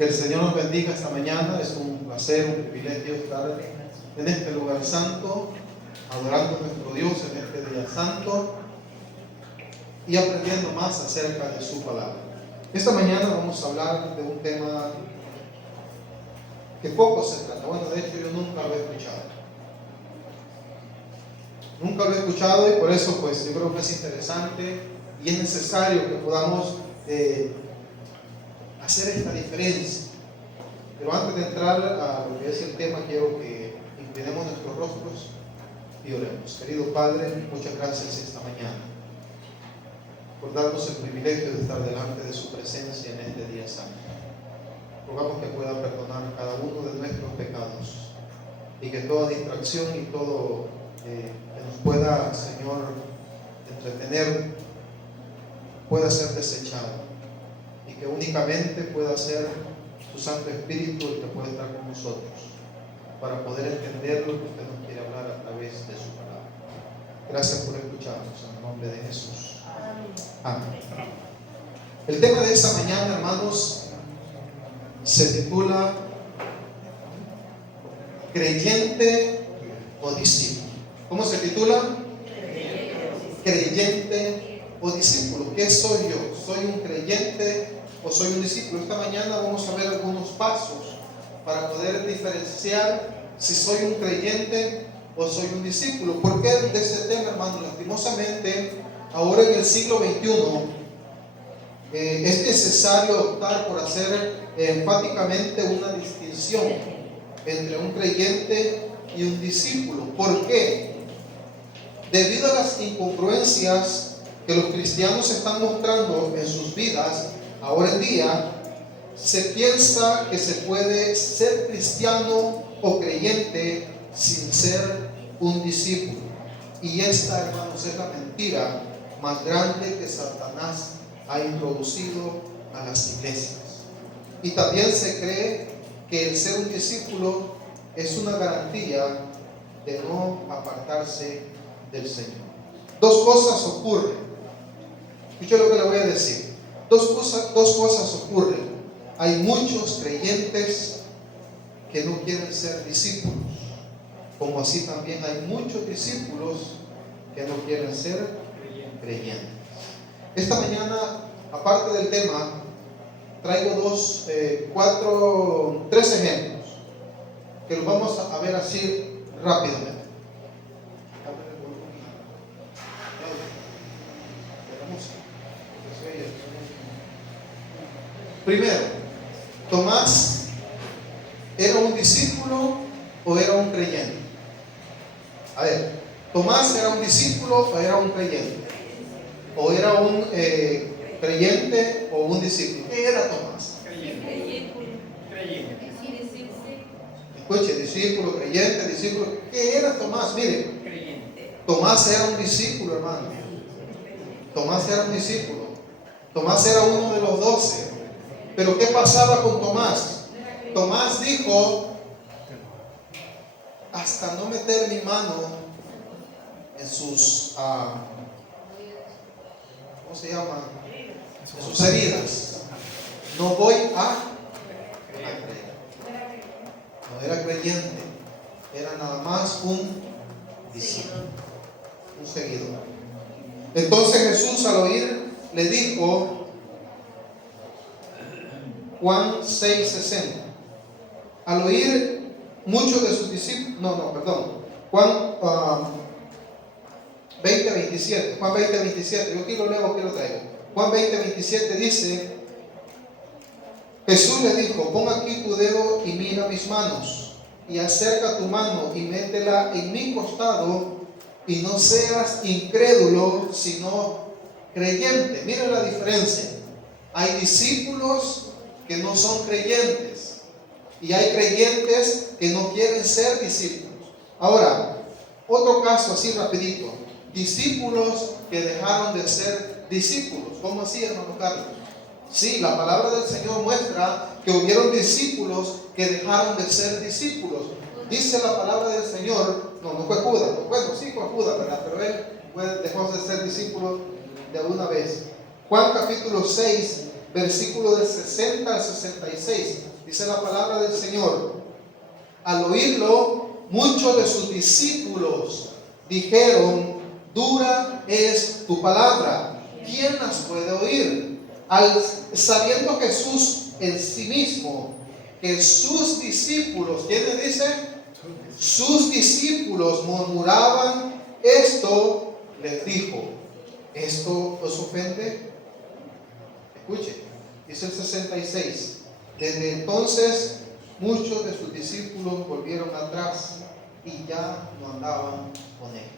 Que el Señor nos bendiga esta mañana. Es un placer, un privilegio estar en este lugar santo, adorando a nuestro Dios en este día santo y aprendiendo más acerca de su palabra. Esta mañana vamos a hablar de un tema que poco se trata. Bueno, de hecho yo nunca lo he escuchado. Nunca lo he escuchado y por eso pues yo creo que es interesante y es necesario que podamos hacer esta diferencia. Pero antes de entrar a lo que es el tema, quiero que inclinemos nuestros rostros y oremos. Querido Padre, muchas gracias esta mañana por darnos el privilegio de estar delante de su presencia en este día santo. Rogamos que pueda perdonar cada uno de nuestros pecados y que toda distracción y todo que nos pueda, Señor, entretener pueda ser desechado y que únicamente pueda ser tu Santo Espíritu el que pueda estar con nosotros para poder entender lo que usted nos quiere hablar a través de su palabra. Gracias por escucharnos en el nombre de Jesús. Amén. El tema de esta mañana, hermanos, se titula ¿creyente o discípulo? ¿Cómo se titula? Creyente o discípulo. ¿Qué soy yo? ¿Soy un creyente o soy un discípulo? Esta mañana vamos a ver algunos pasos para poder diferenciar si soy un creyente o soy un discípulo. ¿Por qué de este tema, hermano? Lastimosamente, ahora en el siglo XXI, es necesario optar por hacer enfáticamente una distinción entre un creyente y un discípulo. ¿Por qué? Debido a las incongruencias que los cristianos están mostrando en sus vidas, ahora en día, se piensa que se puede ser cristiano o creyente sin ser un discípulo. Y esta, hermanos, es la mentira más grande que Satanás ha introducido a las iglesias. Y también se cree que el ser un discípulo es una garantía de no apartarse del Señor. Dos cosas ocurren. Escuche lo que le voy a decir. Dos cosas ocurren. Hay muchos creyentes que no quieren ser discípulos, como así también hay muchos discípulos que no quieren ser creyentes. Esta mañana, aparte del tema, traigo tres ejemplos que los vamos a ver así rápidamente. Primero, ¿Tomás era un discípulo o era un creyente? A ver, ¿Tomás era un discípulo o era un creyente? ¿O era un creyente o un discípulo? ¿Qué era Tomás? Creyente. Escuche, discípulo, creyente, discípulo. ¿Qué era Tomás? Mire, Creyente. Tomás era un discípulo, hermano. Tomás era un discípulo. Tomás era uno de los 12. Pero ¿qué pasaba con Tomás? Tomás dijo: hasta no meter mi mano en sus ¿cómo se llama? En sus heridas, no voy a creer. No era creyente, era nada más un discípulo, un seguidor. Entonces Jesús, al oír, le dijo, Juan 6:60, al oír muchos de sus discípulos, Juan 20:27, Juan 20:27, yo aquí lo leo, aquí lo traigo. Juan 20:27 dice, Jesús le dijo: pon aquí tu dedo y mira mis manos, y acerca tu mano y métela en mi costado, y no seas incrédulo, sino creyente. Miren la diferencia. Hay discípulos que no son creyentes, y hay creyentes que no quieren ser discípulos. Ahora, otro caso así rapidito. Discípulos que dejaron de ser discípulos. ¿Cómo así, hermano Carlos? Sí, la palabra del Señor muestra que hubieron discípulos que dejaron de ser discípulos. Dice la palabra del Señor, no fue Judas, bueno, sí fue Judas, ¿verdad? Pero él dejó de ser discípulo de una vez. Juan capítulo 6, versículo del 60 al 66. Dice la palabra del Señor: al oírlo, muchos de sus discípulos dijeron: dura es tu palabra, ¿quién las puede oír? Sabiendo Jesús en sí mismo que sus discípulos, ¿quiénes dicen? Sus discípulos murmuraban esto, les dijo: ¿esto os ofende? Escuche, dice el 66. Desde entonces muchos de sus discípulos volvieron atrás y ya no andaban con él.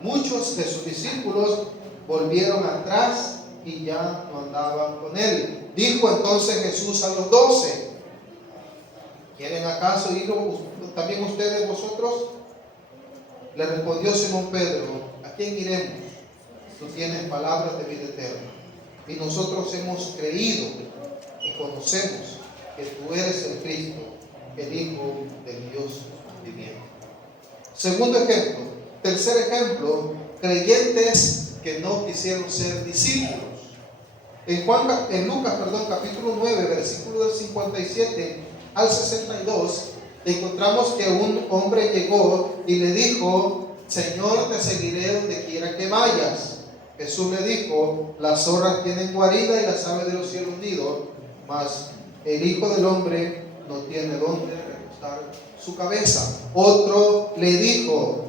Muchos de sus discípulos volvieron atrás y ya no andaban con él. Dijo entonces Jesús a los 12: ¿quieren acaso ir también ustedes vosotros? Le respondió Simón Pedro: ¿a quién iremos? Tú tienes palabras de vida eterna, y nosotros hemos creído y conocemos que tú eres el Cristo, el Hijo del Dios viviente. Segundo ejemplo. Tercer ejemplo: creyentes que no quisieron ser discípulos. En Lucas, capítulo 9, versículo del 57 al 62, encontramos que un hombre llegó y le dijo: Señor, te seguiré donde quiera que vayas. Jesús le dijo: las zorras tienen guarida y las aves de los cielos nido, mas el Hijo del Hombre no tiene dónde recostar su cabeza. Otro le dijo,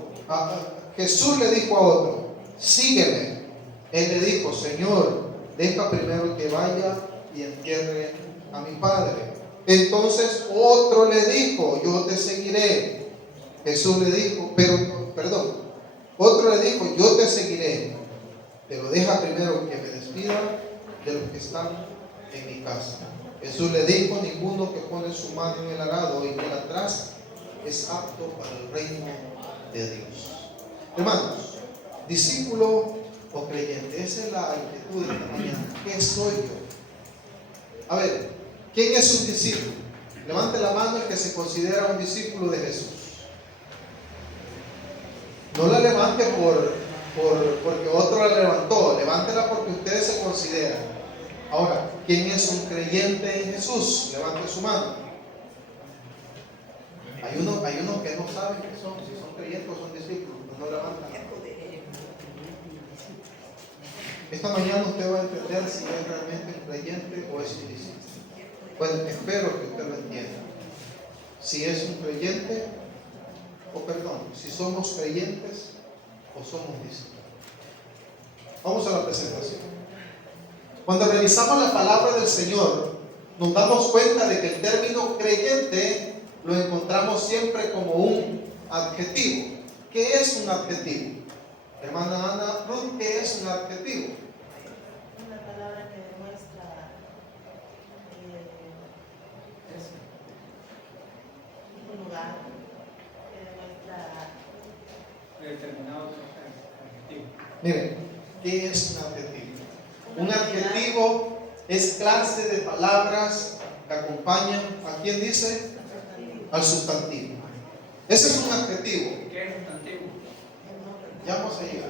Jesús le dijo a otro: sígueme. Él le dijo: Señor, deja primero que vaya y entierre a mi padre. Entonces otro le dijo: yo te seguiré. Jesús le dijo, otro le dijo: yo te seguiré, pero deja primero que me despida de los que están en mi casa. Jesús le dijo: ninguno que pone su mano en el arado y mira atrás es apto para el reino de Dios. Hermanos, discípulo o creyente, esa es la inquietud de esta mañana. ¿Qué soy yo? A ver, ¿quién es un discípulo? Levante la mano el que se considera un discípulo de Jesús. No la levante porque otro la levantó, levántela porque usted se considera. Ahora, ¿quién es un creyente en Jesús? Levante su mano. Hay unos que no saben qué son, si son creyentes o son discípulos, no levantan. Esta mañana usted va a entender si es realmente un creyente o es un discípulo. Bueno, espero que usted lo entienda. Si es un creyente, si somos creyentes o somos discípulos. Vamos a la presentación. Cuando revisamos la palabra del Señor, nos damos cuenta de que el término creyente lo encontramos siempre como un adjetivo. ¿Qué es un adjetivo? Hermana Ana Ruth, ¿qué es un adjetivo? Una palabra que demuestra un lugar, que demuestra determinado adjetivo. Miren, ¿qué es un adjetivo? Un adjetivo es clase de palabras que acompañan, ¿a quién dice? Al sustantivo. Ese es un adjetivo. ¿Qué es sustantivo? Ya vamos a llegar.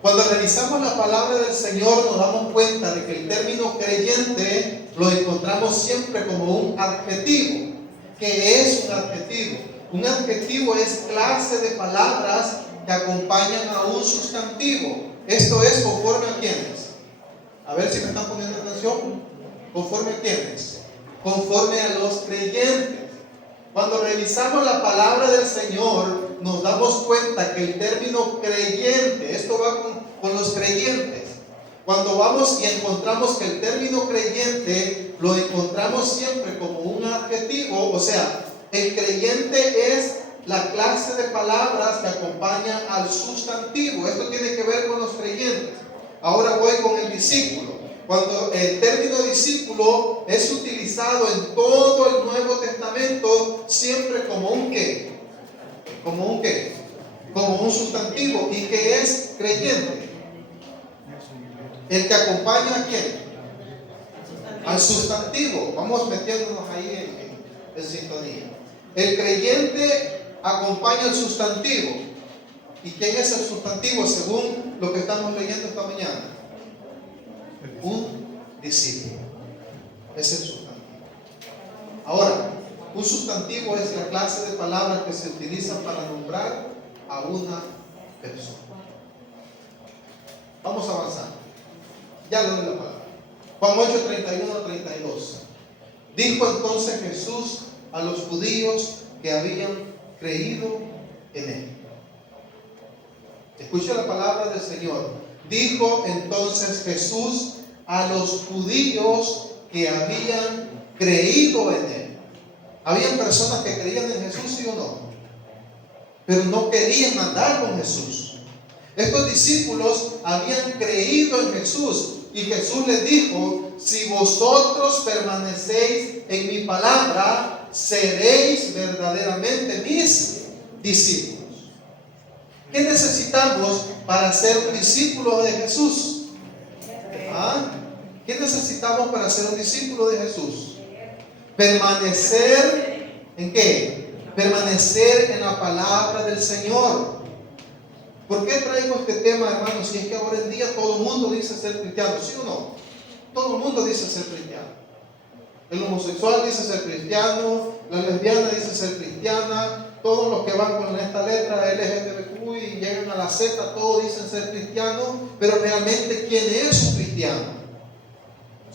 Cuando revisamos la palabra del Señor, nos damos cuenta de que el término creyente lo encontramos siempre como un adjetivo. ¿Qué es un adjetivo? Un adjetivo es clase de palabras que acompañan a un sustantivo. Esto es conforme a quiénes. A ver si me están poniendo atención. ¿Conforme a quiénes? Conforme a los creyentes. Cuando revisamos la palabra del Señor, nos damos cuenta que el término creyente, esto va con los creyentes. Cuando vamos y encontramos que el término creyente lo encontramos siempre como un adjetivo, o sea, el creyente es la clase de palabras que acompañan al sustantivo. Esto tiene que ver con los creyentes. Ahora voy con el discípulo. Cuando el término discípulo es utilizado en todo el Nuevo Testamento siempre como un ¿qué? ¿Como un qué? Como un sustantivo. ¿Y qué es creyente? El que acompaña ¿a quién? Al sustantivo. Vamos metiéndonos ahí en sintonía. El creyente acompaña al sustantivo. ¿Y quién es el sustantivo según lo que estamos leyendo esta mañana? Un discípulo. Es el sustantivo. Ahora, un sustantivo es la clase de palabras que se utiliza para nombrar a una persona. Vamos a avanzar. Ya le doy la palabra. Juan 8, 31 a 32. Dijo entonces Jesús a los judíos que habían creído en él. Escucha la palabra del Señor. Dijo entonces Jesús a los judíos que habían creído en él. Habían personas que creían en Jesús, ¿sí o no? Pero no querían andar con Jesús. Estos discípulos habían creído en Jesús y Jesús les dijo: si vosotros permanecéis en mi palabra, seréis verdaderamente mis discípulos. ¿Qué necesitamos para ser un discípulo de Jesús? ¿Ah? ¿Qué necesitamos para ser un discípulo de Jesús? Permanecer ¿en qué? Permanecer en la palabra del Señor. ¿Por qué traigo este tema, hermanos? Si es que ahora en día todo el mundo dice ser cristiano, ¿sí o no? Todo el mundo dice ser cristiano. El homosexual dice ser cristiano, la lesbiana dice ser cristiana, todos los que van con esta letra LGTBQ y llegan a la Z, todos dicen ser cristianos, pero realmente, ¿quién es un cristiano?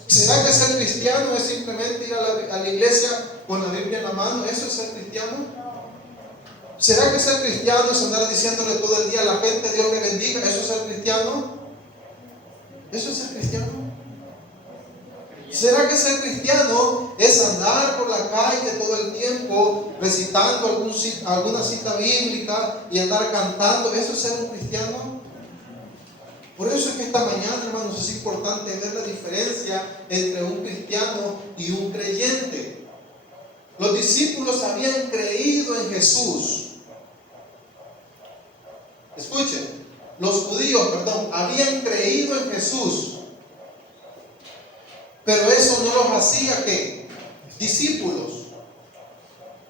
¿Será que ser cristiano es simplemente ir a la iglesia con la Biblia en la mano? ¿Eso es ser cristiano? ¿Será que ser cristiano es andar diciéndole todo el día a la gente Dios le bendiga? ¿Eso es ser cristiano? ¿Eso es ser cristiano? ¿Será que ser cristiano es andar por la calle todo el tiempo recitando alguna cita bíblica y andar cantando? ¿Eso es ser un cristiano? Por eso es que esta mañana, hermanos, es importante ver la diferencia entre un cristiano y un creyente. Los discípulos habían creído en Jesús. Escuchen, los judíos, habían creído en Jesús. Pero eso no los hacía ¿qué? Discípulos.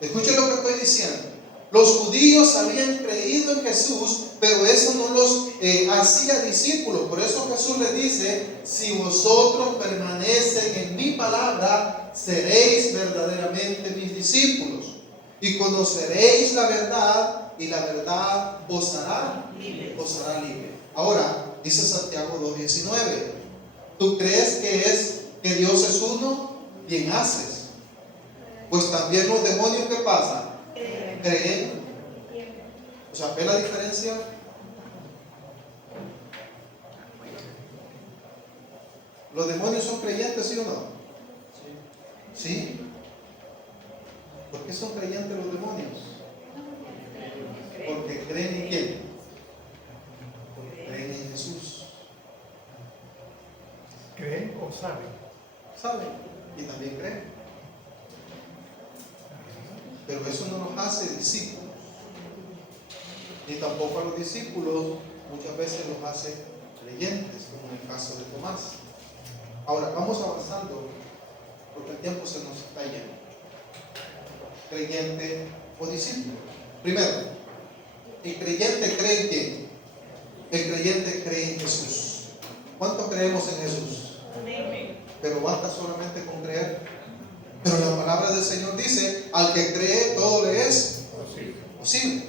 Escuchen lo que estoy diciendo. Los judíos habían creído en Jesús, pero eso no los hacía discípulos. Por eso Jesús les dice: si vosotros permanecen en mi palabra, seréis verdaderamente mis discípulos. Y conoceréis la verdad, y la verdad os hará libre. Ahora, dice Santiago 2:19. ¿Tú crees que Dios es uno? Bien haces. Pues también los demonios, ¿qué pasa? Creen. O sea, ¿ve la diferencia? ¿Los demonios son creyentes, sí o no? ¿Sí? ¿Por qué son creyentes los demonios? Porque creen en quién. Creen en Jesús. ¿Creen o saben? Saben y también creen. Pero eso no nos hace discípulos. Ni tampoco a los discípulos muchas veces los hace creyentes, como en el caso de Tomás. Ahora, vamos avanzando, porque el tiempo se nos está yendo. Creyente o discípulo. Primero, el creyente cree en quién. El creyente cree en Jesús. ¿Cuántos creemos en Jesús? Pero basta solamente con creer. Pero la palabra del Señor dice: al que cree, todo le es posible.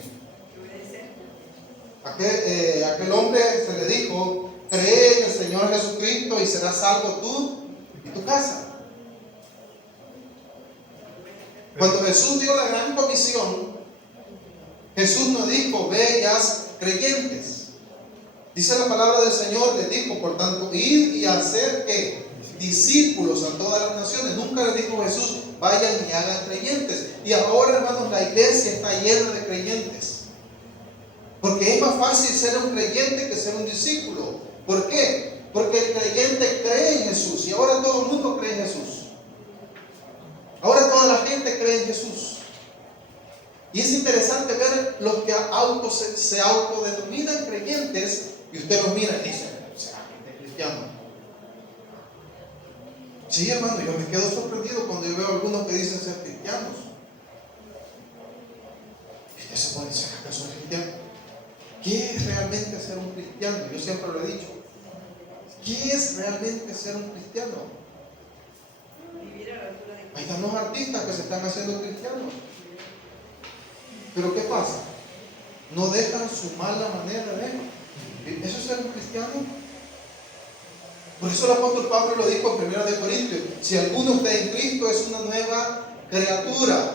Aquel hombre se le dijo: cree en el Señor Jesucristo y serás salvo tú y tu casa. Cuando Jesús dio la gran comisión, Jesús nos dijo: ve y haz creyentes. Dice la palabra del Señor, les dijo: por tanto, id y hacer ¿qué? Discípulos a todas las naciones. Nunca les dijo Jesús: vayan y hagan creyentes. Y ahora, hermanos, la iglesia está llena de creyentes. Porque es más fácil ser un creyente que ser un discípulo. ¿Por qué? Porque el creyente cree en Jesús. Y ahora todo el mundo cree en Jesús. Ahora toda la gente cree en Jesús. Y es interesante ver los que se autodenominan creyentes. Y usted los mira y dice: ¿será que es cristiano? Sí, hermano, yo me quedo sorprendido cuando yo veo a algunos que dicen ser cristianos. Y usted se pone: ¿será que son cristianos? ¿Qué es realmente ser un cristiano? Yo siempre lo he dicho. ¿qué es realmente ser un cristiano? Vivir a la altura de Ahí están los artistas que se están haciendo cristianos. Pero ¿qué pasa? No dejan su mala manera de ¿eso es ser un cristiano? Por eso el apóstol Pablo lo dijo en 1 de Corintios: si alguno está en Cristo, es una nueva criatura,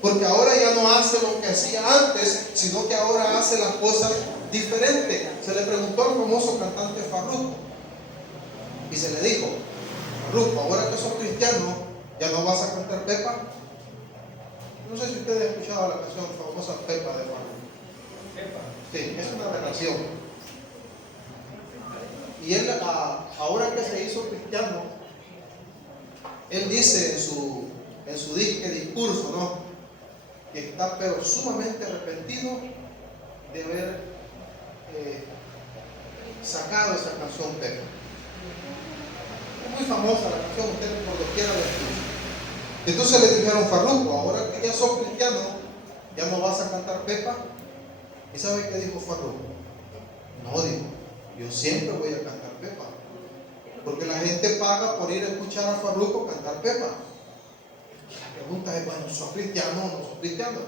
porque ahora ya no hace lo que hacía antes, sino que ahora hace las cosas diferentes. Se le preguntó al famoso cantante Farruko y se le dijo: Farruko, ahora que sos cristiano, ¿ya no vas a cantar Pepa? No sé si ustedes han escuchado la canción famosa Pepa de Farruko. Sí, es una relación. Y él, ahora que se hizo cristiano, él dice en su discurso, ¿no?, que está pero sumamente arrepentido de haber sacado esa canción Pepa. Es muy famosa la canción, ustedes por doquiera la escuchan. Entonces le dijeron: Farruko, ahora que ya sos cristiano, ¿ya no vas a cantar Pepa? ¿Y sabe qué dijo Farruko? No, dijo: yo siempre voy a cantar Pepa, porque la gente paga por ir a escuchar a Farruko cantar Pepa. La pregunta es: bueno, ¿sos cristiano o no sos cristiano?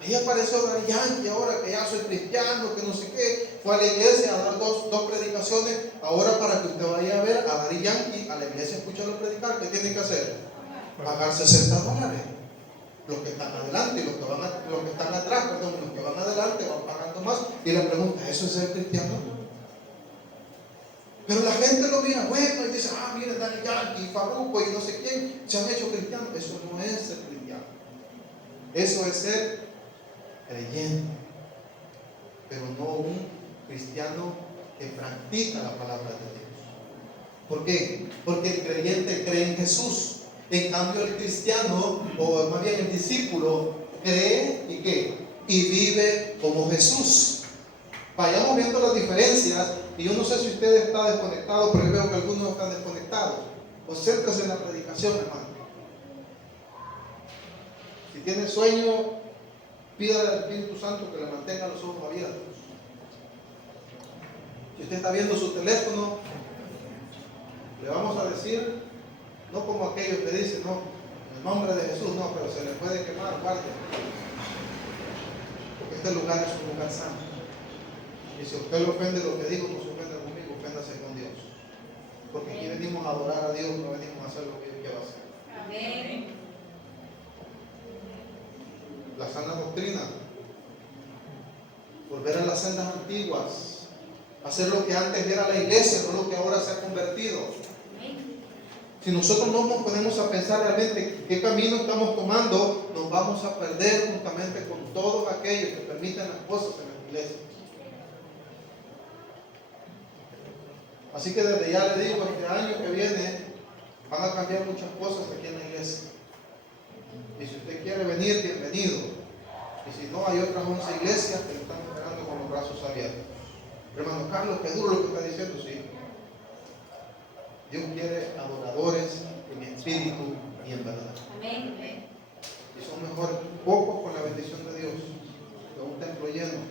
Ahí apareció Daddy Yankee, ahora que ya soy cristiano, que no sé qué, fue a la iglesia a dar dos predicaciones. Ahora, para que usted vaya a ver a Daddy Yankee a la iglesia a escucharlo predicar, ¿qué tiene que hacer? Pagar $60. Los que están adelante y los que están atrás, perdón, los que van adelante van pagando más. Y la pregunta: ¿eso es ser cristiano? Pero la gente lo mira bueno y dice: miren, Daddy Yankee, Farruko y no sé quién se han hecho cristianos. Eso no es ser cristiano. Eso es ser creyente, pero no un cristiano que practica la palabra de Dios. ¿Por qué? Porque el creyente cree en Jesús. En cambio, el cristiano, o más bien el discípulo, cree y ¿qué? Y vive como Jesús. Vayamos viendo las diferencias. Y yo no sé si usted está desconectado, pero yo veo que algunos están desconectados. Concéntrese en la predicación, hermano. Si tiene sueño, pídale al Espíritu Santo que le mantenga los ojos abiertos. Si usted está viendo su teléfono, le vamos a decir, no como aquellos que dicen: no, en el nombre de Jesús, no, pero se le puede quemar, guarde. Porque este lugar es un lugar santo. Y si a usted le ofende lo que digo, no se ofenda conmigo, oféndase con Dios. Porque aquí venimos a adorar a Dios, no venimos a hacer lo que Dios quiere hacer. Amén. La sana doctrina, volver a las sendas antiguas, hacer lo que antes era la iglesia, no lo que ahora se ha convertido. Si nosotros no nos ponemos a pensar realmente qué camino estamos tomando, nos vamos a perder juntamente con todos aquellos que permiten las cosas en la iglesia. Así que desde ya le digo, este año que viene van a cambiar muchas cosas aquí en la iglesia. Y si usted quiere venir, bienvenido. Y si no, hay otras 11 iglesias que lo están esperando con los brazos abiertos. Hermano Carlos, qué duro lo que está diciendo, sí. Dios quiere adoradores en espíritu y en verdad. Amén. Y son mejor pocos con la bendición de Dios que un templo lleno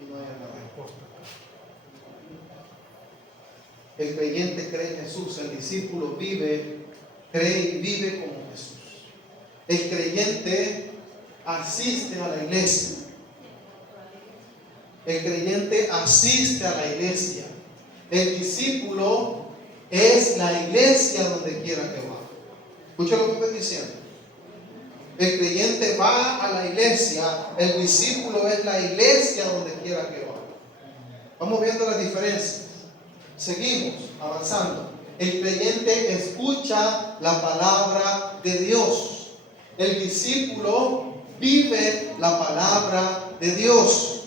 y no haya nada. El creyente cree en Jesús, el discípulo cree y vive como Jesús. El creyente asiste a la iglesia. El creyente asiste a la iglesia. El discípulo es la iglesia donde quiera que va. Escucha lo que estoy diciendo. El creyente va a la iglesia, el discípulo es la iglesia donde quiera que va. Vamos viendo las diferencias. Seguimos avanzando. El creyente escucha la palabra de Dios. El discípulo vive la palabra de Dios.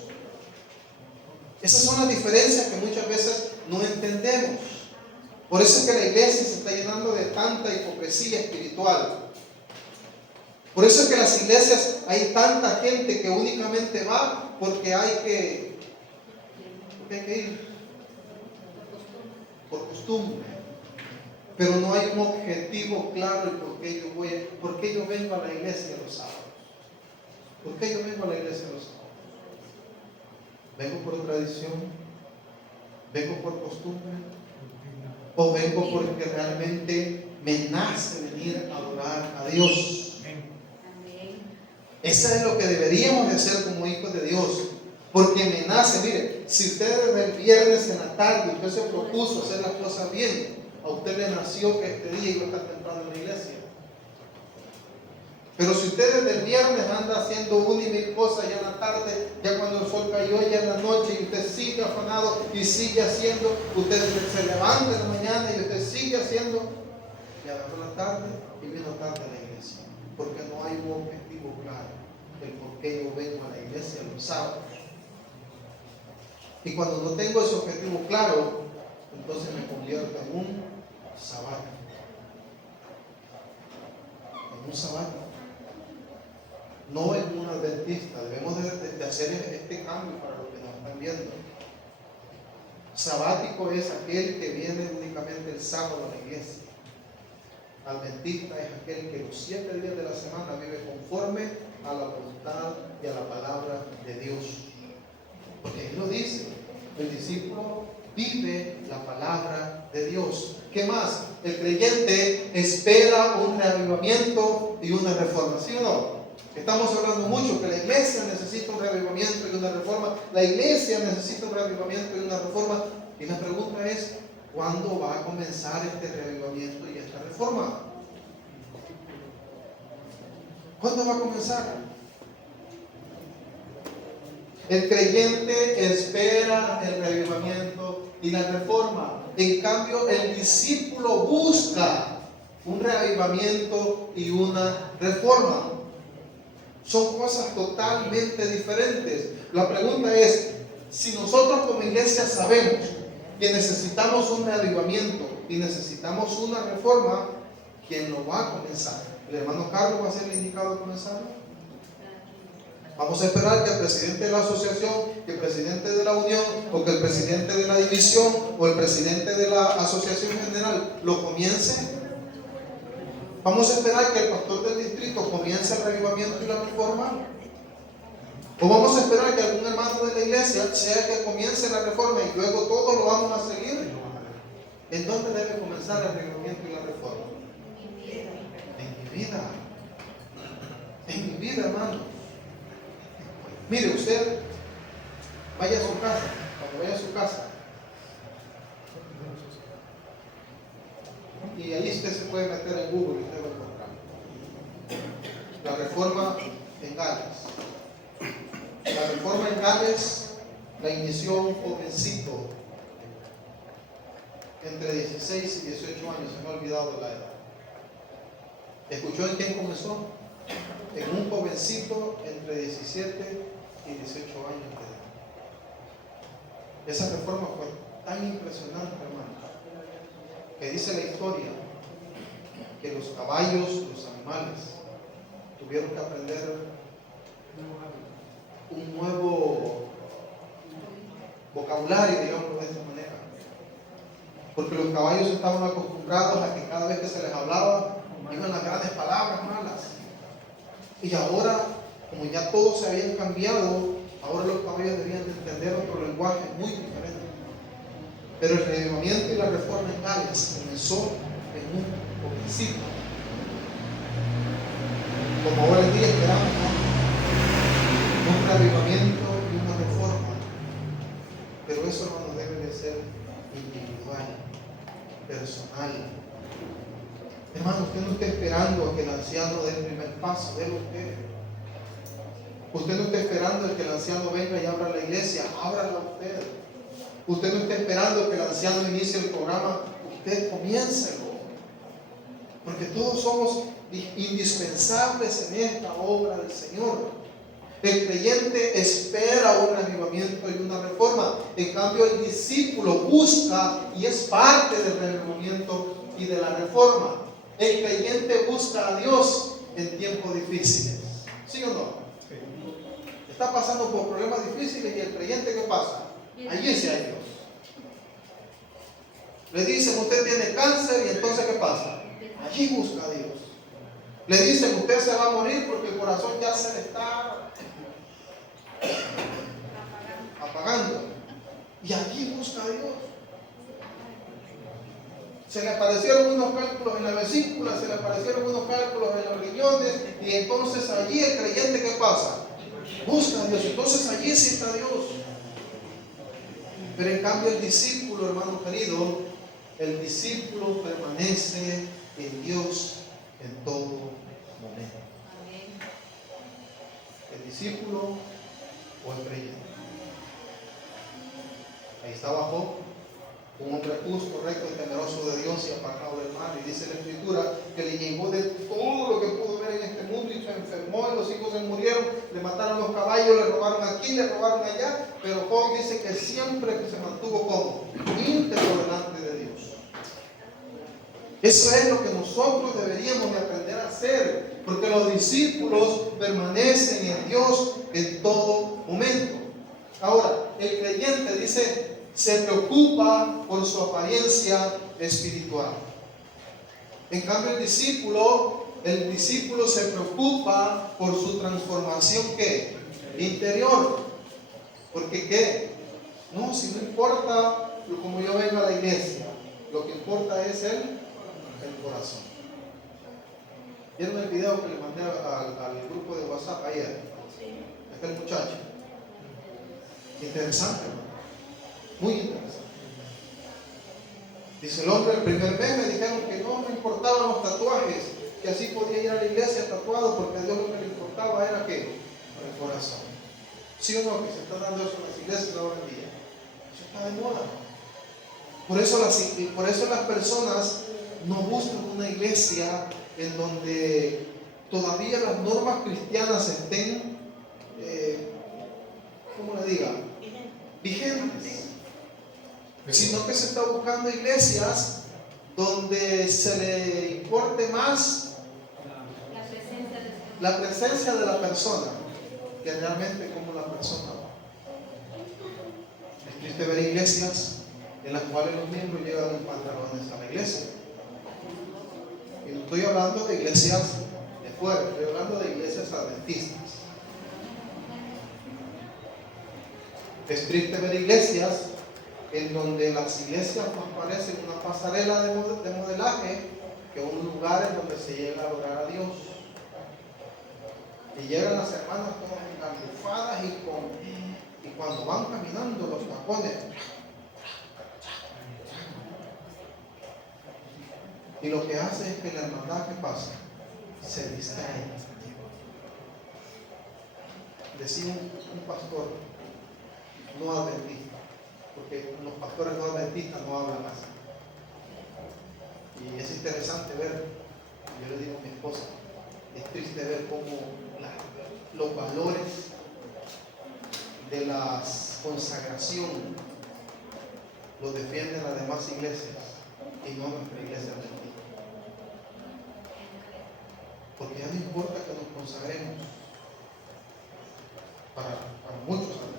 Esas son las diferencias que muchas veces no entendemos. Por eso es que la iglesia se está llenando de tanta hipocresía espiritual. Por eso es que en las iglesias hay tanta gente que únicamente va porque hay que ir por costumbre, pero no hay un objetivo claro de por qué yo vengo a la iglesia los sábados. ¿Por qué yo vengo a la iglesia los sábados? ¿Vengo por tradición? ¿Vengo por costumbre? ¿O vengo porque realmente me nace venir a adorar a Dios? Eso es lo que deberíamos de hacer como hijos de Dios. Porque me nace, mire, si usted desde el viernes en la tarde usted se propuso hacer las cosas bien, a usted le nació que este día iba a estar temprano en la iglesia. Pero si usted desde el viernes anda haciendo una y mil cosas ya en la tarde, ya cuando el sol cayó, ya en la noche, y usted sigue afanado y sigue haciendo, usted se levanta en la mañana y usted sigue haciendo, ya agarró la tarde y vino tarde a la iglesia, porque no hay un objetivo claro, el por qué yo vengo a la iglesia los sábados. Y cuando no tengo ese objetivo claro, entonces me convierto en un sabático. En un sabático. No en un adventista. Debemos de hacer este cambio para los que nos están viendo. Sabático es aquel que viene únicamente el sábado a la iglesia. Adventista es aquel que los 7 días de la semana vive conforme a la voluntad y a la palabra de Dios. Porque él lo dice, el discípulo vive la palabra de Dios. ¿Qué más? El creyente espera un reavivamiento y una reforma, ¿sí o no? Estamos hablando mucho que la iglesia necesita un reavivamiento y una reforma. La iglesia necesita un reavivamiento y una reforma. Y la pregunta es, ¿cuándo va a comenzar este reavivamiento y esta reforma? ¿Cuándo va a comenzar? El creyente espera el reavivamiento y la reforma. En cambio, el discípulo busca un reavivamiento y una reforma. Son cosas totalmente diferentes. La pregunta es, si nosotros como iglesia sabemos que necesitamos un reavivamiento y necesitamos una reforma, ¿quién lo va a comenzar? ¿El hermano Carlos va a ser el indicado a comenzar? Vamos a esperar que el presidente de la asociación, que el presidente de la unión, o que el presidente de la división, o el presidente de la asociación general lo comience. Vamos a esperar que el pastor del distrito comience el reavivamiento y la reforma. O vamos a esperar que algún hermano de la iglesia sea el que comience la reforma y luego todos lo vamos a seguir. ¿En dónde debe comenzar el reavivamiento y la reforma? En mi vida. En mi vida, hermano. Mire, usted vaya a su casa, cuando vaya a su casa, y ahí usted se puede meter en Google y usted va a encontrar la reforma en Gales. La reforma en Gales la inició un jovencito entre 16 y 18 años, se me ha olvidado de la edad. ¿Escuchó en quién comenzó? En un jovencito entre 17 y 18 años de edad. Esa reforma fue tan impresionante, hermano, que dice la historia que los caballos, los animales, tuvieron que aprender un nuevo vocabulario, digamos de esta manera, porque los caballos estaban acostumbrados a que cada vez que se les hablaba iban las grandes palabras malas, y ahora, como ya todos se habían cambiado, ahora los caballos debían de entender otro lenguaje muy diferente. Pero el reavivamiento y la reforma en Gales comenzó en un jovencito, como ahora en día esperamos, ¿no? Un reavivamiento y una reforma. Pero eso no nos debe de ser individual, personal. Hermano, usted no está esperando a que el anciano dé el primer paso, délo usted. Usted no está esperando a que el anciano venga y abra la iglesia, ábrala usted. Usted no está esperando que el anciano inicie el programa, usted comiéncelo. Porque todos somos indispensables en esta obra del Señor. El creyente espera un reavivamiento y una reforma. En cambio, el discípulo busca y es parte del reavivamiento y de la reforma. El creyente busca a Dios en tiempos difíciles. ¿Sí o no? Está pasando por problemas difíciles y el creyente, ¿qué pasa? Allí se hay Dios. Le dicen, usted tiene cáncer, y entonces ¿qué pasa? Allí busca a Dios. Le dicen, usted se va a morir porque el corazón ya se le está apagando. Y aquí busca a Dios. Se le aparecieron unos cálculos en la vesícula, se le aparecieron unos cálculos en los riñones, y entonces allí el creyente, ¿qué pasa? Busca a Dios. Entonces allí sí está Dios. Pero en cambio el discípulo, hermano querido, el discípulo permanece en Dios en todo momento. El discípulo o el creyente. Ahí estaba Job, un hombre justo, recto y temeroso de Dios y apartado del mal. Y dice la Escritura que le llegó de todo lo que pudo ver en este mundo y se enfermó, y los hijos se murieron, le mataron los caballos, le robaron aquí, le robaron allá. Pero Job dice que siempre que se mantuvo como íntegro delante de Dios. Eso es lo que nosotros deberíamos de aprender a hacer, porque los discípulos permanecen en Dios en todo momento. Ahora, el creyente dice, se preocupa por su apariencia espiritual. En cambio, el discípulo se preocupa por su transformación, ¿qué? Interior. Porque ¿qué? No, si no importa como yo vengo a la iglesia, lo que importa es el corazón. ¿Vieron el video que le mandé al grupo de WhatsApp ayer? Aquel muchacho. Interesante, ¿no? Muy interesante. Dice el hombre, el primer mes me dijeron que no me importaban los tatuajes, que así podía ir a la iglesia tatuado, porque a Dios lo que le importaba era ¿qué? El corazón. ¿Sí o no? Que se está dando eso en las iglesias ahora en día. Eso está de moda. Por eso las personas no buscan una iglesia en donde todavía las normas cristianas estén, ¿cómo le diga? Vigentes. Sino que se está buscando iglesias donde se le importe más la presencia de la persona que realmente como la persona va. Es triste ver iglesias en las cuales los miembros llegan en pantalones a la iglesia. Y no estoy hablando de iglesias de fuera, estoy hablando de iglesias adventistas. Es triste ver iglesias en donde las iglesias más parecen una pasarela de modelaje que un lugar en donde se llega a adorar a Dios. Y llegan las hermanas todas engandufadas y cuando van caminando los tacones. Y lo que hace es que la hermandad, ¿qué pasa? Se distrae. Decía un pastor no adventista, porque los pastores no adventistas no hablan así. Y es interesante ver, yo le digo a mi esposa, es triste ver cómo los valores de la consagración los defienden las demás iglesias y no nuestra iglesia adventista. Porque ya no importa que nos consagremos para muchos adventistas.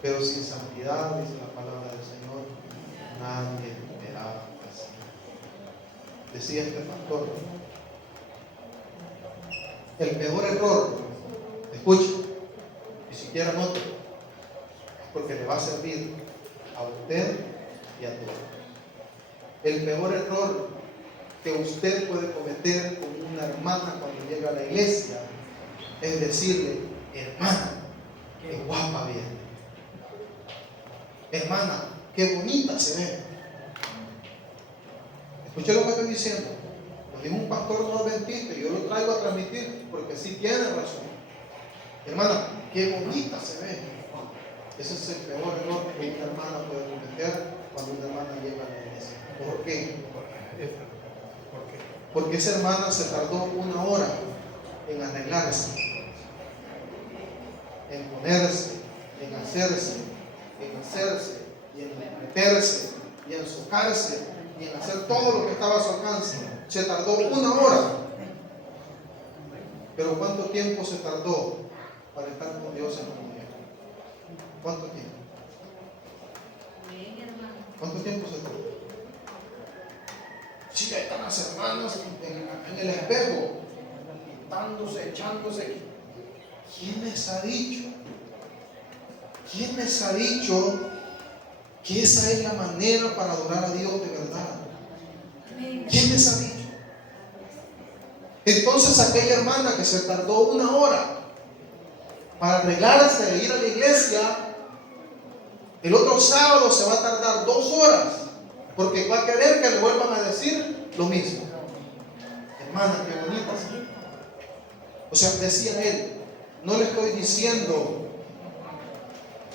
Pero sin santidad, dice la palabra del Señor, nadie verá así. Decía este pastor, el peor error, escuche, ni siquiera anote, porque le va a servir a usted y a todos. El peor error que usted puede cometer con una hermana cuando llega a la iglesia es decirle, hermana, qué guapa viene. Hermana, qué bonita se ve. Escuché lo que estoy diciendo. Lo dijo un pastor no adventista y yo lo traigo a transmitir porque sí tiene razón. Hermana, qué bonita se ve. Ese es el peor error que una hermana puede cometer cuando una hermana llega a la iglesia. ¿Por qué? Porque esa hermana se tardó 1 hora en arreglarse, en ponerse, en hacerse, y en meterse, y en socarse, y en hacer todo lo que estaba a su alcance. Se tardó 1 hora. Pero ¿cuánto tiempo se tardó para estar con Dios en la comunidad? ¿Cuánto tiempo? ¿Cuánto tiempo se tardó? Sí, ahí están las hermanas en el espejo, pintándose, echándose. ¿Quién les ha dicho ¿quién les ha dicho que esa es la manera para adorar a Dios de verdad? ¿Quién les ha dicho? Entonces aquella hermana que se tardó 1 hora para arreglarse e ir a la iglesia, el otro sábado se va a tardar 2 horas, porque va a querer que le vuelvan a decir lo mismo. Hermana, qué bonita, ¿sí? O sea, decía él, no le estoy diciendo,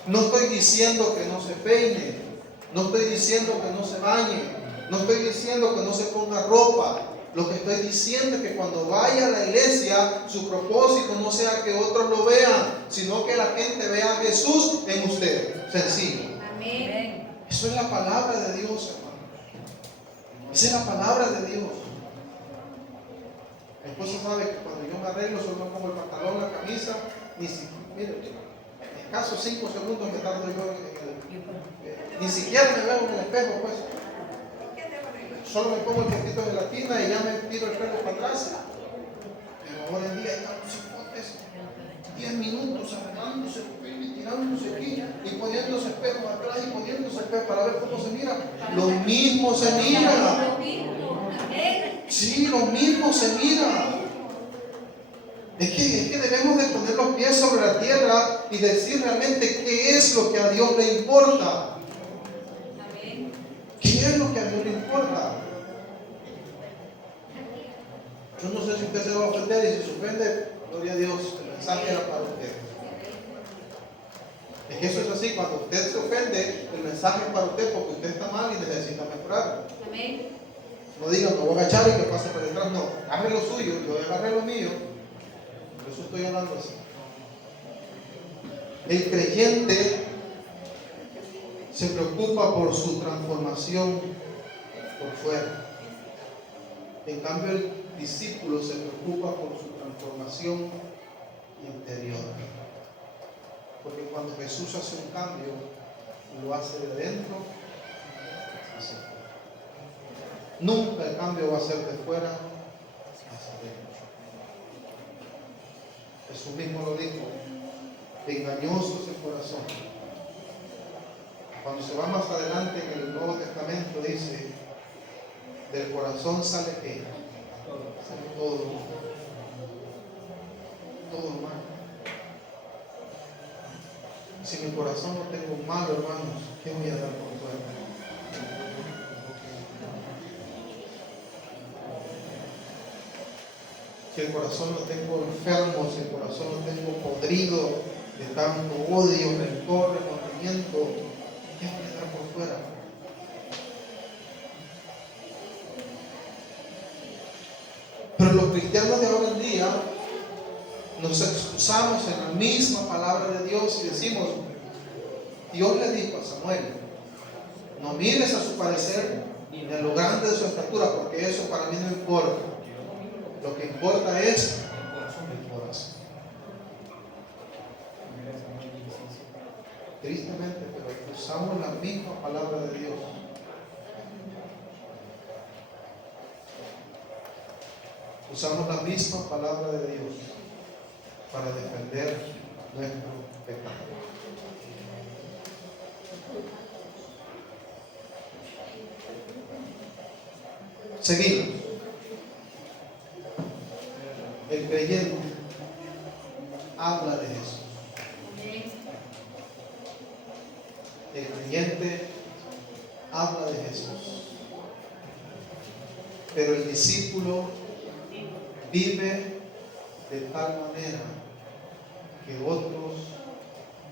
no estoy diciendo que no se peine, no estoy diciendo que no se bañe, no estoy diciendo que no se ponga ropa. Lo que estoy diciendo es que cuando vaya a la iglesia, su propósito no sea que otros lo vean, sino que la gente vea a Jesús en usted. Sencillo. Amén. Eso es la palabra de Dios, hermano. Esa es la palabra de Dios. Mi esposa sabe que cuando yo me arreglo, solo me pongo el pantalón, la camisa, ni siquiera, mire, en caso 5 segundos me tardo yo ni siquiera me veo en el espejo, pues. Solo me pongo el poquito de gelatina y ya me tiro el pelo para atrás. Pero ahora en día hay tantos hipotes, 10 minutos arreglándose, tirándose aquí y poniéndose espejo atrás y poniéndose espejo para ver cómo se mira. Lo mismo se mira. Sí, lo mismo se mira. Es que debemos de poner los pies sobre la tierra y decir realmente qué es lo que a Dios le importa. ¿Qué es lo que a Dios le importa? Yo no sé si usted se va a ofender, y si se ofende, gloria a Dios, el mensaje era para usted. Es que eso es así, cuando usted se ofende, el mensaje es para usted porque usted está mal y necesita mejorar. Amén. No diga, me voy a agachar y que pase por detrás. No, agarre lo suyo, yo agarré lo mío. Por eso estoy hablando así. El creyente se preocupa por su transformación por fuera. En cambio, el discípulo se preocupa por su transformación interior. Porque cuando Jesús hace un cambio, lo hace de dentro hacia afuera. Nunca el cambio va a ser de fuera hacia adentro. Jesús mismo lo dijo, engañoso es el corazón. Cuando se va más adelante en el Nuevo Testamento dice, del corazón sale ¿qué? Sale todo lo malo. Todo lo malo. Si mi corazón no tengo malo, hermanos, ¿qué voy a dar por fuera? Si el corazón lo tengo enfermo, si el corazón lo tengo podrido de tanto odio, rencor, remordimiento, ¿qué voy a dar por fuera? Pero los cristianos de ahora en día nos excusamos en la misma palabra de Dios y decimos, Dios le dijo a Samuel, no mires a su parecer ni a lo grande de su estatura, porque eso para mí no importa. Lo que importa es el corazón. Tristemente, pero usamos la misma palabra de Dios. Usamos la misma palabra de Dios para defender nuestro pecado. Seguimos. El creyente habla de Jesús. El creyente habla de Jesús. Pero el discípulo vive de tal manera que otros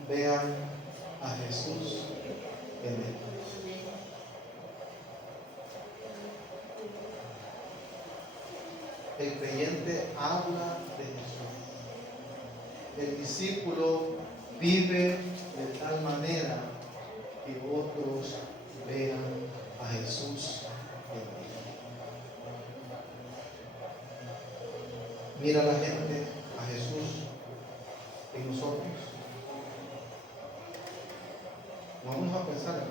vean a Jesús en él. El creyente habla de Jesús. El discípulo vive de tal manera que otros vean a Jesús en él. Mira la gente a Jesús en nosotros. Vamos a pensar.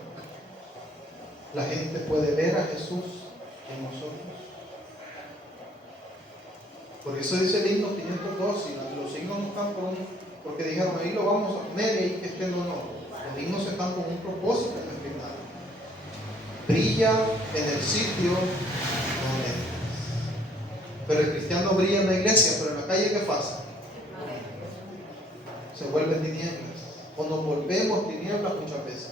La gente puede ver a Jesús en nosotros. Por eso dice el himno 502, y los signos no están porque dijeron ahí lo vamos a poner y que no. Los himnos están con un propósito en el final. Brilla en el sitio donde entras. Pero el cristiano brilla en la iglesia, pero en la calle, ¿qué pasa? Se vuelven tinieblas. O nos volvemos tinieblas muchas veces.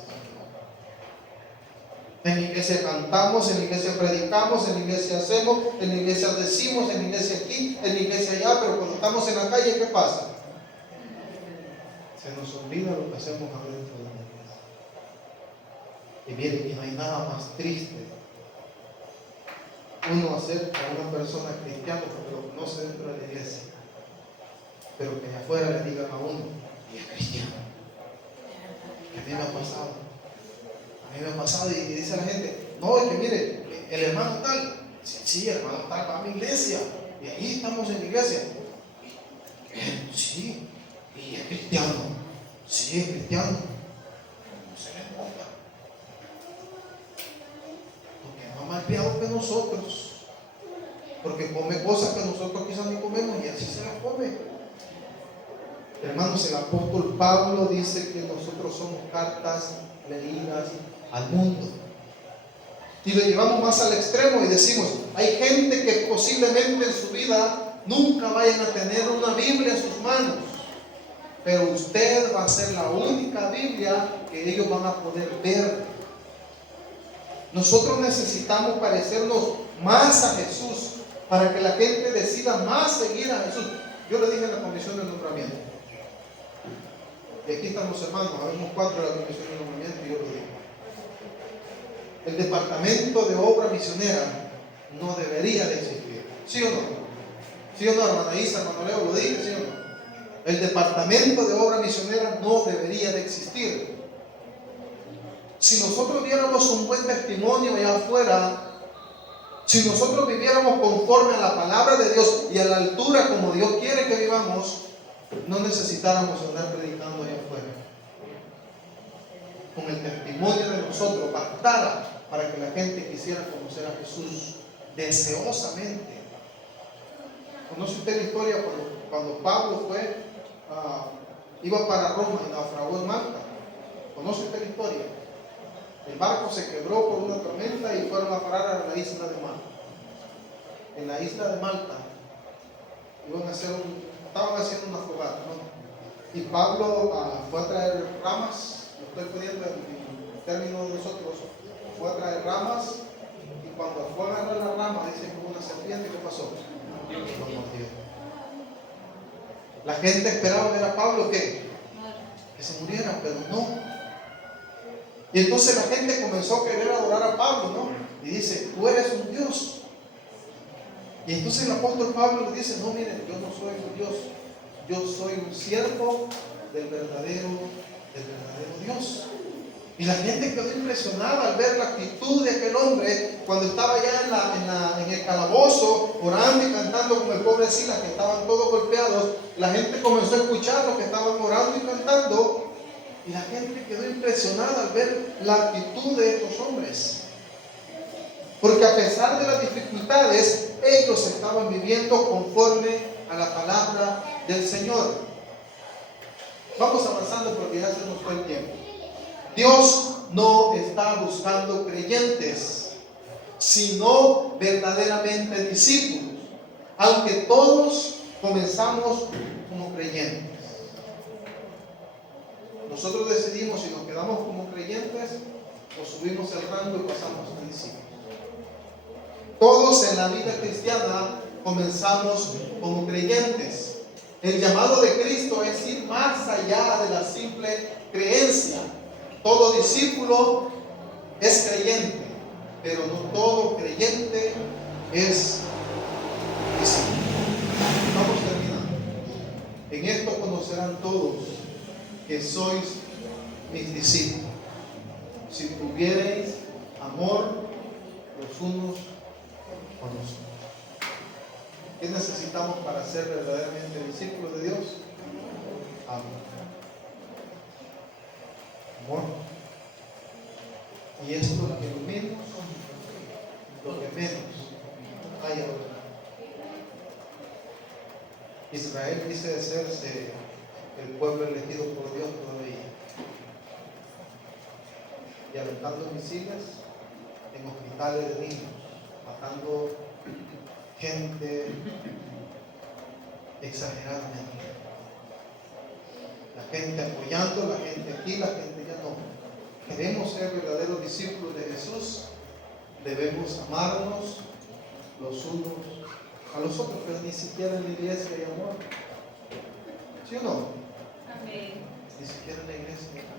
En la iglesia cantamos, en la iglesia predicamos, en la iglesia hacemos, en la iglesia decimos, en la iglesia aquí, en la iglesia allá, pero cuando estamos en la calle, ¿qué pasa? Se nos olvida lo que hacemos adentro de la iglesia. Y miren, y no hay nada más triste uno hacer a una persona cristiana porque lo conoce dentro de la iglesia, pero que allá afuera le digan a uno, y es cristiano. Que a mí me ha pasado. A mí me ha pasado y dice la gente, no, es que mire, el hermano tal, sí, el hermano tal va a mi iglesia, y ahí estamos en la iglesia. Sí, y es cristiano. Sí, es cristiano. No se le nota. Porque es más malcriado que nosotros. Porque come cosas que nosotros quizás ni comemos y así se las come. Hermanos, el apóstol Pablo dice que nosotros somos cartas leídas al mundo. Y lo llevamos más al extremo y decimos, hay gente que posiblemente en su vida nunca vayan a tener una Biblia en sus manos, pero usted va a ser la única Biblia que ellos van a poder ver. Nosotros necesitamos parecernos más a Jesús para que la gente decida más seguir a Jesús. Yo le dije en la comisión de nombramiento, y aquí están los hermanos, habemos 4 de la comisión de nombramiento, y yo lo digo. El departamento de obra misionera no debería de existir. ¿Sí o no? ¿Sí o no, hermana Isa, hermano Leo? ¿Lo dije? ¿Sí o no? El departamento de obra misionera no debería de existir. Si nosotros diéramos un buen testimonio allá afuera, si nosotros viviéramos conforme a la palabra de Dios y a la altura como Dios quiere que vivamos, no necesitáramos andar predicando allá afuera. Con el testimonio de nosotros bastara para que la gente quisiera conocer a Jesús deseosamente. ¿Conoce usted la historia cuando Pablo iba para Roma y naufragó en Malta? ¿Conoce usted la historia? El barco se quebró por una tormenta y fueron a parar a la isla de Malta. En la isla de Malta estaban haciendo una fogata, ¿no? Y Pablo fue a traer ramas. Estoy poniendo en términos de nosotros, fue a traer ramas, y cuando fue a agarrar las ramas, dice que hubo una serpiente. ¿Qué pasó? Lo mordió. La gente esperaba ver a Pablo que se muriera, pero no. Y entonces la gente comenzó a querer adorar a Pablo, ¿no? Y dice, tú eres un Dios. Y entonces el apóstol Pablo le dice, no, miren, yo no soy un Dios, yo soy un siervo del verdadero Dios. Y la gente quedó impresionada al ver la actitud de aquel hombre cuando estaba ya en el calabozo, orando y cantando como el pobre Silas, que estaban todos golpeados. La gente comenzó a escuchar lo que estaban orando y cantando, y la gente quedó impresionada al ver la actitud de estos hombres. Porque a pesar de las dificultades, ellos estaban viviendo conforme a la palabra del Señor. Vamos avanzando porque ya se nos fue el tiempo. Dios no está buscando creyentes, sino verdaderamente discípulos. Aunque todos comenzamos como creyentes, nosotros decidimos si nos quedamos como creyentes o subimos el rango y pasamos a discípulos. Todos en la vida cristiana comenzamos como creyentes. El llamado de Cristo es ir más allá de la simple creencia. Todo discípulo es creyente, pero no todo creyente es discípulo. Vamos terminando. En esto conocerán todos que sois mis discípulos, si tuviereis amor los unos con los otros. ¿Qué necesitamos para ser verdaderamente discípulos de Dios? Amor. Amor. Y esto es lo que menos hay ahora. Israel dice de serse el pueblo elegido por Dios todavía. aventando misiles en hospitales de niños, matando gente exageradamente. La gente apoyando, la gente aquí, la gente ya no. Queremos ser verdaderos discípulos de Jesús, debemos amarnos los unos a los otros, pero ni siquiera en la iglesia hay amor. ¿Sí o no? Amén. Ni siquiera en la iglesia hay amor.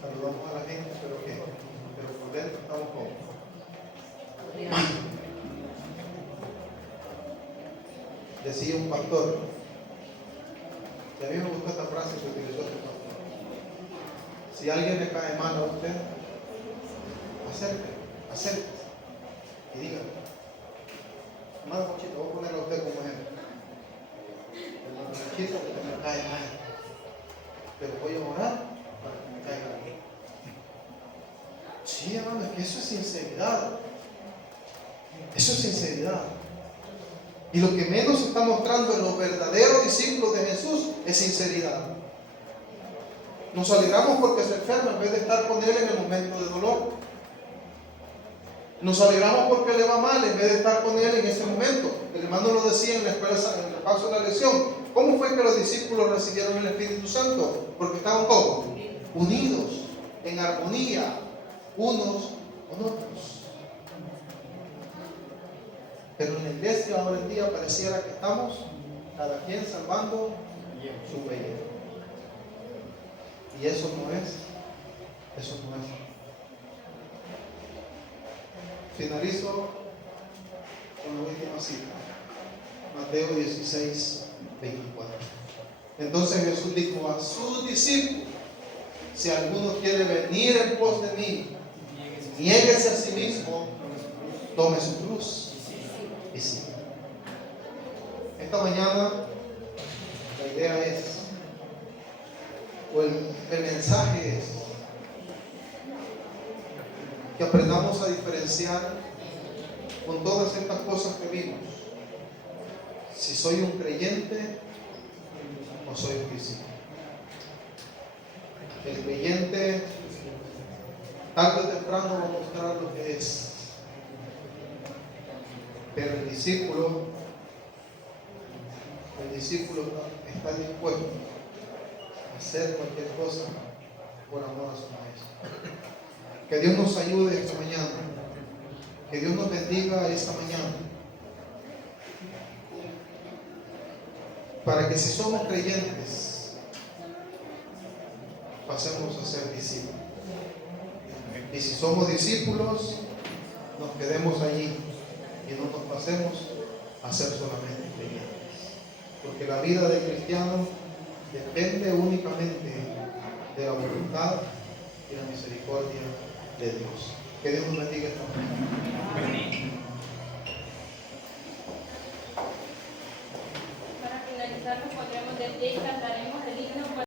Saludamos a la gente, pero ¿qué? Pero por dentro estamos como. Decía un pastor, y a mí me gusta esta frase que utilizó este pastor: si a alguien le cae mal a usted, acérquese y dígale: hermano Conchito, voy a ponerlo a usted como ejemplo. Hermano Conchito, usted me cae mal, pero voy a orar para que me caiga bien. Sí, hermano, es que eso es sinceridad. Eso es sinceridad. Y lo que menos está mostrando en los verdaderos discípulos de Jesús es sinceridad. Nos alegramos porque se enferma en vez de estar con Él en el momento de dolor. Nos alegramos porque le va mal en vez de estar con Él en ese momento. El hermano lo decía en la escuela, en el paso de la lección. ¿Cómo fue que los discípulos recibieron el Espíritu Santo? Porque estaban todos unidos, en armonía, unos con otros. Pero en la iglesia ahora en día pareciera que estamos cada quien salvando su pellejo. Y eso no es. Finalizo con la última cita. Mateo 16, 24. Entonces Jesús dijo a sus discípulos: si alguno quiere venir en pos de mí, niéguese a sí mismo, tome su cruz y siga. Esta mañana la idea es, o el mensaje es, que aprendamos a diferenciar con todas estas cosas que vimos, si soy un creyente o soy un discípulo. El creyente tarde o temprano va a mostrar lo que es, pero el discípulo está dispuesto a hacer cualquier cosa por amor a su maestro. Que Dios nos ayude esta mañana, que Dios nos bendiga esta mañana, para que si somos creyentes pasemos a ser discípulos, y si somos discípulos nos quedemos allí y no nos pasemos a ser solamente creyentes, porque la vida del cristiano depende únicamente de la voluntad y la misericordia de Dios. Que Dios nos bendiga esta mañana.